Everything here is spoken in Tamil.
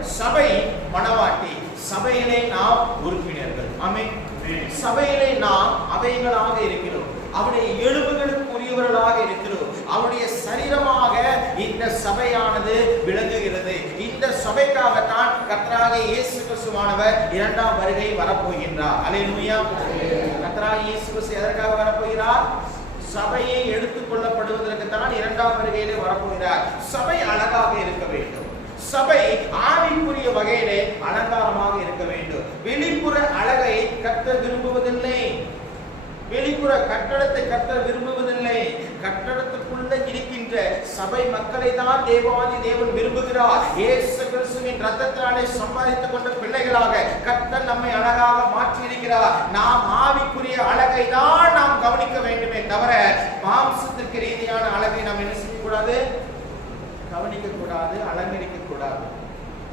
சபை மணவாட்டி சபையிலே நாம் உறுப்பினர்கள். ஆமென். சபையிலே நாம் அவைகளாக இருக்கிறோம். அவருடைய எழுவுகளுக்கு உரியவர்களாக இருக்கிறோம். அவருடைய சரீரமாக இந்த சபையானது விளங்குகிறது. இந்த சபைக்காகத்தான் கர்த்தராக இயேசு கிறிஸ்துவானவர் இரண்டாம் வருகை வரப்போகின்றார். அலையிலுயா கர்த்தராக இயேசு கிறிஸ்து எதற்காக வரப்போகிறார்? சபையை எடுத்துக் கொள்ளப்படுவதற்கு தான் இரண்டாம் வருகையிலே வரப்போகிறார். சபை அழகாக இருக்க வேண்டும் சபை ஆவிக்குரிய வகையிலே அலங்காரமாக இருக்க வேண்டும் வெளிப்புற அழகை கர்த்தர் விரும்புவதில்லை. வெளிப்புற கட்டடத்தை கட்ட விரும்புவதில்லை. கட்டடத்துக்குள்ள இருக்கின்ற சபை மக்களை தான் தேவாதி தேவன் விரும்புகிறார். இயேசு கிறிஸ்துவின் ரத்தத்தினாலே சம்பாதித்துக் கொண்ட பிள்ளைகளாக கர்த்தர் நம்மை அழகாக மாற்றி இருக்கிறார் நாம் ஆவிக்குரிய அழகை தான் நாம் கவனிக்க வேண்டுமே தவிர மாம்சத்திற்கு ரீதியான அழகை நாம் என்ன செய்யக்கூடாது? கவனிக்க கூடாது அலங்கரிக்க கூடாது